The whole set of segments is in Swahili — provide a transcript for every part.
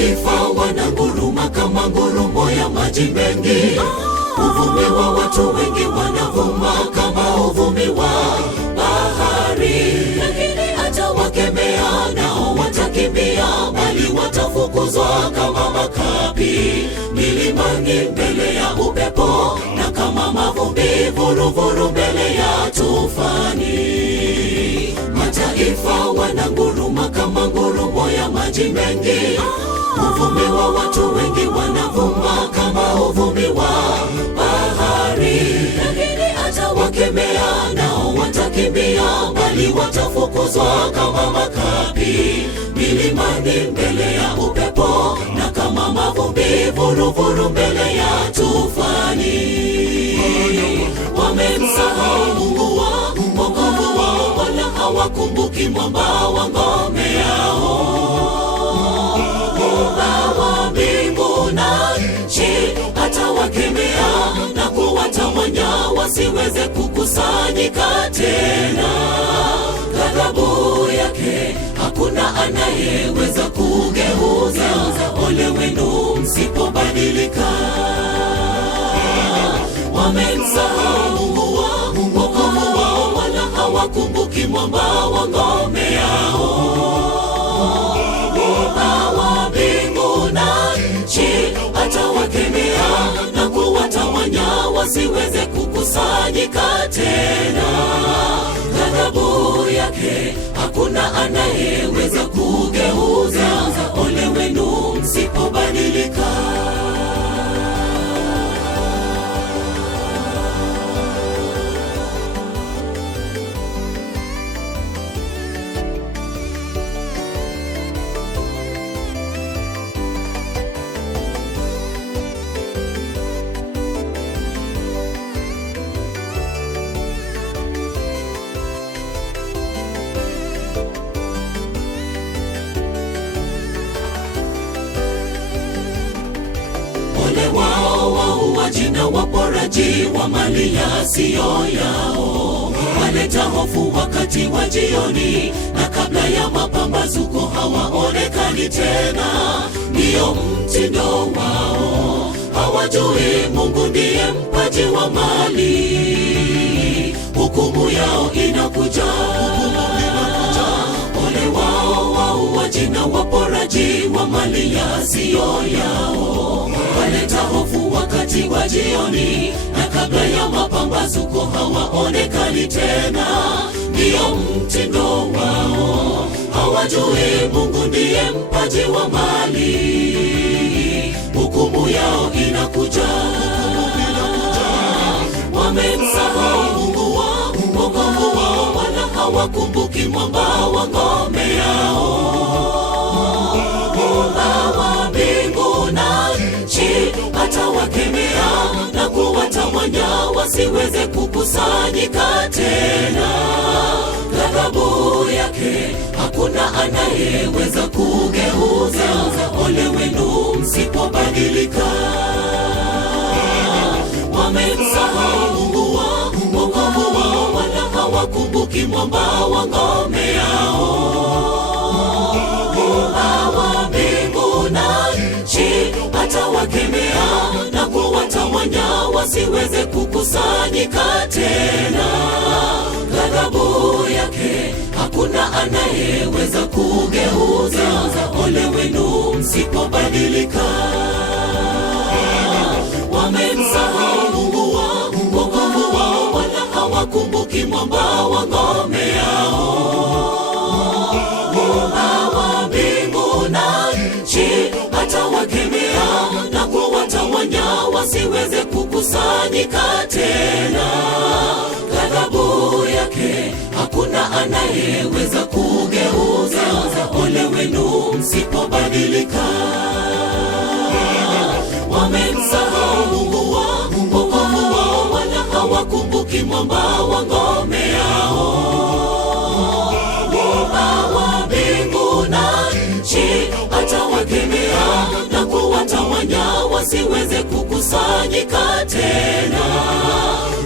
Mataifa wananguruma kama ngurumo ya maji mengi. Uvumi wa watu wengi wanavuma kama uvumi wa bahari. Lakini atawakemea nao watakimbia, bali watafukuzwa kama makapi milimani mbele ya upepo, na kama mavumbi vuruvuru mbele ya tufani. Mataifa wananguruma kama ngurumo ya maji mengi. Uvumi wa watu wengi wanavuma kama uvumi wa bahari. Lakini atawakemea nao watakimbia, bali watafukuzwa kama makapi milimani mbele ya upepo, na kama mavumbi vuruvuru mbele ya tufani. Wamemsahau Mungu wao, wokovu wao, wala hawakumbuki mwamba wa ngome yao. Muumba wa mbingu na nchi atawakemea na kuwatawanya wasiweze kukusanyika tena. Ghadhabu yake hakuna anayeweza kugeuza. Ole wenu msipobadilika. Wamemsahau Mungu wao, wokovu wao, wala hawakumbuki mwamba wa ngome yao. Muumba wa mbingu na nchi atawakemea na kuwatawanya wasiweze kukusanyika tena. Ghadhabu yake hakuna anayeweza kugeuza. Ole wenu msipobadilika. Ole wao wauaji na waporaji wa mali yasiyo yao. Waleta hofu wakati wa jioni, na kabla ya mapambazuko hawaonekani tena. Ndiyo mtindo wao, hawajui Mungu ndiye mpaji wa mali. Hukumu yao inakuja. Ole wao wauaji na waporaji wa mali yasiyo yao. Waleta hofu wakati wa jioni, na kabla ya mapambazuko hawaonekani tena. Ndiyo mtindo wao, hawajui Mungu ndiye mpaji wa mali. Hukumu yao inakuja. Wamemsahau Mungu wao, wokovu wao, wala hawakumbuki mwamba wa ngome yao. Muumba wa mbingu na nchi atawakemea na kuwatawanya wasiweze kukusanyika tena. Ghadhabu yake hakuna anayeweza kugeuza. Ole wenu msipobadilika. Wamemsahau Mungu wao, wokovu wao, wala hawakumbuki mwamba wa ngome yao. Muumba wa mbingu na nchi atawakemea na kuwatawanya wasiweze kukusanyika tena. Ghadhabu yake hakuna anayeweza kugeuza. Ole wenu msipobadilika. Wamemsahau Mungu wao, wokovu wao, wala hawakumbuki mwamba wa ngome yao. Muumba wa mbingu na nchi atawakemea na kuwatawanya wasiweze kukusanyika tena. Ghadhabu yake hakuna anayeweza kugeuza. Ole wenu msipobadilika. Wamemsahau Mungu wao, wokovu wao, wala hawakumbuki mwamba wa ngome yao. Muumba wa mbingu na nchi atawakemea na kuwatawanya wasiweze kukusanyika tena.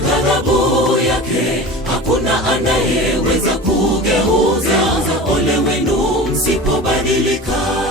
Ghadhabu yake hakuna anayeweza kugeuza. Ole wenu msipobadilika.